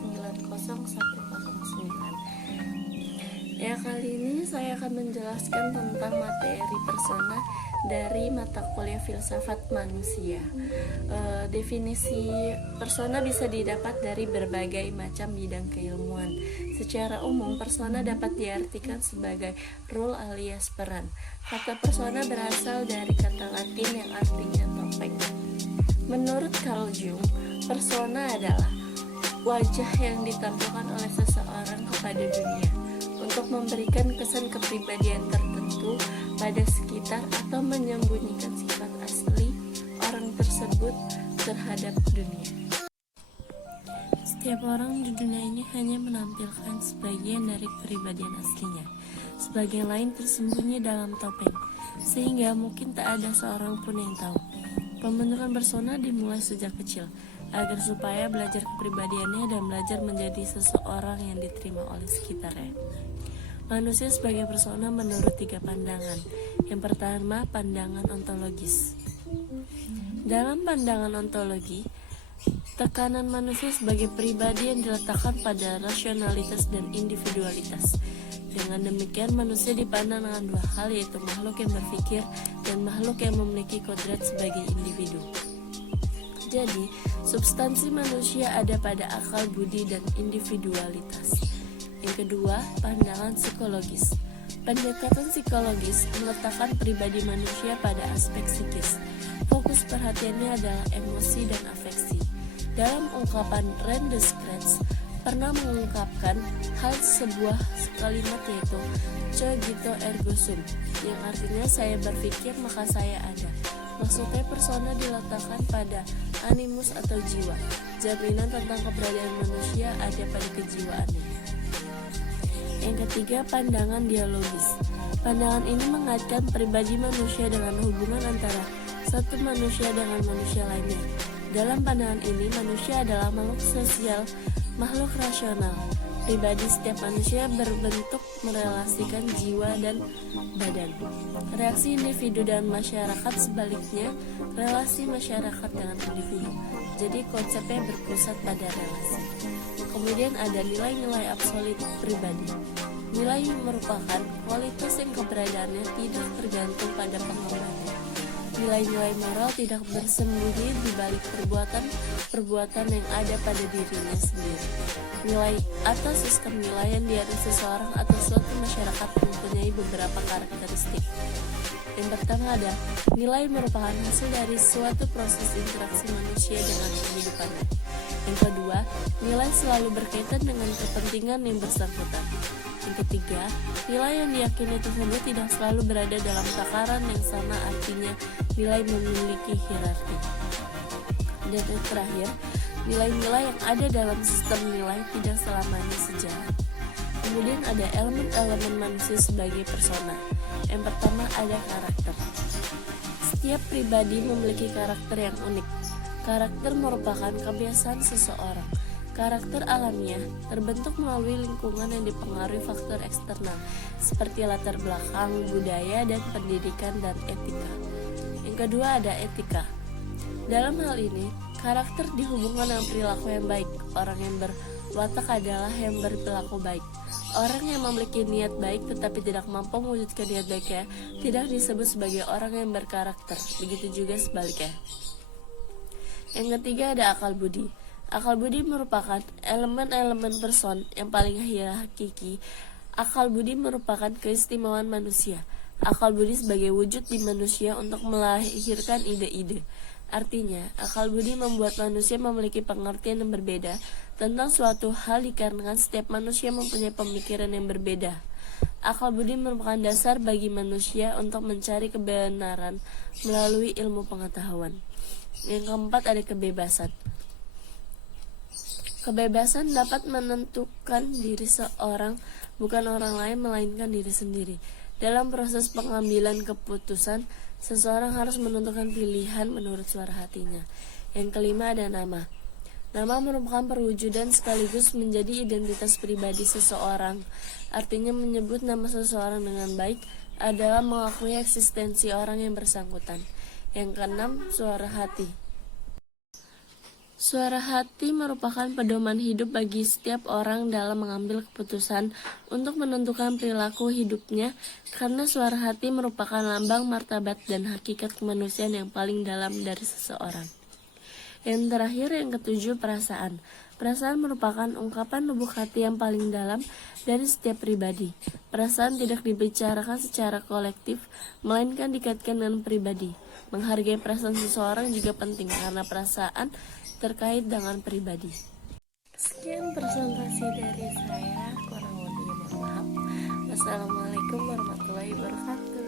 90109. Ya, kali ini saya akan menjelaskan tentang materi persona dari mata kuliah filsafat manusia. Definisi persona bisa didapat dari berbagai macam bidang keilmuan. Secara umum, persona dapat diartikan sebagai role alias peran. Kata persona berasal dari kata Latin yang artinya topeng. Menurut Carl Jung, persona adalah wajah yang ditampilkan oleh seseorang kepada dunia untuk memberikan kesan kepribadian tertentu pada sekitar atau menyembunyikan sifat asli orang tersebut terhadap dunia. Setiap orang di dunia ini hanya menampilkan sebagian dari kepribadian aslinya. Sebagian lain tersembunyi dalam topeng, sehingga mungkin tak ada seorang pun yang tahu. Pembentukan persona dimulai sejak kecil, agar supaya belajar kepribadiannya dan belajar menjadi seseorang yang diterima oleh sekitarnya. Manusia sebagai persona menurut 3 pandangan. Yang pertama, pandangan ontologis. Dalam pandangan ontologi, tekanan manusia sebagai pribadi yang diletakkan pada rasionalitas dan individualitas. Dengan demikian, manusia dipandang dengan 2 hal, yaitu makhluk yang berpikir dan makhluk yang memiliki kodrat sebagai individu. Jadi, substansi manusia ada pada akal budi dan individualitas. Yang kedua, pandangan psikologis. Pendekatan psikologis meletakkan pribadi manusia pada aspek psikis. Fokus perhatiannya adalah emosi dan afeksi. Dalam ungkapan Rene Descartes pernah mengungkapkan hal sebuah kalimat, yaitu cogito ergo sum, yang artinya saya berpikir maka saya ada. Maksudnya persona diletakkan pada animus atau jiwa. Jaminan tentang keberadaan manusia ada pada kejiwaannya. Yang ketiga, pandangan dialogis. Pandangan ini mengaitkan pribadi manusia dengan hubungan antara satu manusia dengan manusia lainnya. Dalam pandangan ini, manusia adalah makhluk sosial, makhluk rasional. Pribadi setiap manusia berbentuk merelasikan jiwa dan badan. Reaksi individu dan masyarakat sebaliknya, relasi masyarakat dengan individu. Jadi konsepnya berpusat pada relasi. Kemudian ada nilai-nilai absolut pribadi. Nilai merupakan kualitas yang keberadaannya tidak tergantung pada pengalamannya. Nilai-nilai moral tidak bersembunyi di balik perbuatan yang ada pada dirinya sendiri. Nilai atau sistem nilai yang diadai seseorang atau suatu masyarakat mempunyai beberapa karakteristik. Yang pertama ada nilai merupakan hasil dari suatu proses interaksi manusia dengan kehidupannya. Yang kedua, nilai selalu berkaitan dengan kepentingan yang bersangkutan. Yang ketiga, nilai yang diyakini tersebut tidak selalu berada dalam takaran yang sama, artinya nilai memiliki hierarki. Dan yang terakhir, nilai-nilai yang ada dalam sistem nilai tidak selamanya sejalan. Kemudian ada elemen-elemen manusia sebagai persona. Yang pertama ada karakter. Setiap pribadi memiliki karakter yang unik. Karakter merupakan kebiasaan seseorang. Karakter alamiah terbentuk melalui lingkungan yang dipengaruhi faktor eksternal seperti latar belakang, budaya, dan pendidikan dan etika. Yang kedua ada etika. Dalam hal ini, karakter dihubungkan dengan perilaku yang baik. Orang yang berwatak adalah yang berperilaku baik. Orang yang memiliki niat baik tetapi tidak mampu mewujudkan niat baiknya tidak disebut sebagai orang yang berkarakter. Begitu juga sebaliknya. Yang ketiga ada akal budi. Akal budi merupakan elemen-elemen person yang paling hierarki. Akal budi merupakan keistimewaan manusia. Akal budi sebagai wujud di manusia untuk melahirkan ide-ide. Artinya, akal budi membuat manusia memiliki pengertian yang berbeda tentang suatu hal dikarenakan setiap manusia mempunyai pemikiran yang berbeda. Akal budi merupakan dasar bagi manusia untuk mencari kebenaran melalui ilmu pengetahuan. Yang keempat ada kebebasan. Kebebasan dapat menentukan diri seorang, bukan orang lain melainkan diri sendiri. Dalam proses pengambilan keputusan, seseorang harus menentukan pilihan menurut suara hatinya. Yang kelima ada nama. Nama merupakan perwujudan sekaligus menjadi identitas pribadi seseorang. Artinya menyebut nama seseorang dengan baik adalah mengakui eksistensi orang yang bersangkutan. Yang keenam, suara hati. Suara hati merupakan pedoman hidup bagi setiap orang dalam mengambil keputusan untuk menentukan perilaku hidupnya, karena suara hati merupakan lambang martabat dan hakikat kemanusiaan yang paling dalam dari seseorang. Yang terakhir, yang ketujuh, perasaan. Perasaan merupakan ungkapan lubuk hati yang paling dalam dari setiap pribadi. Perasaan tidak dibicarakan secara kolektif, melainkan dikaitkan dengan pribadi. Menghargai perasaan seseorang juga penting karena perasaan terkait dengan pribadi. Sekian presentasi dari saya, kurang lebih mohon maaf. Wassalamualaikum warahmatullahi wabarakatuh.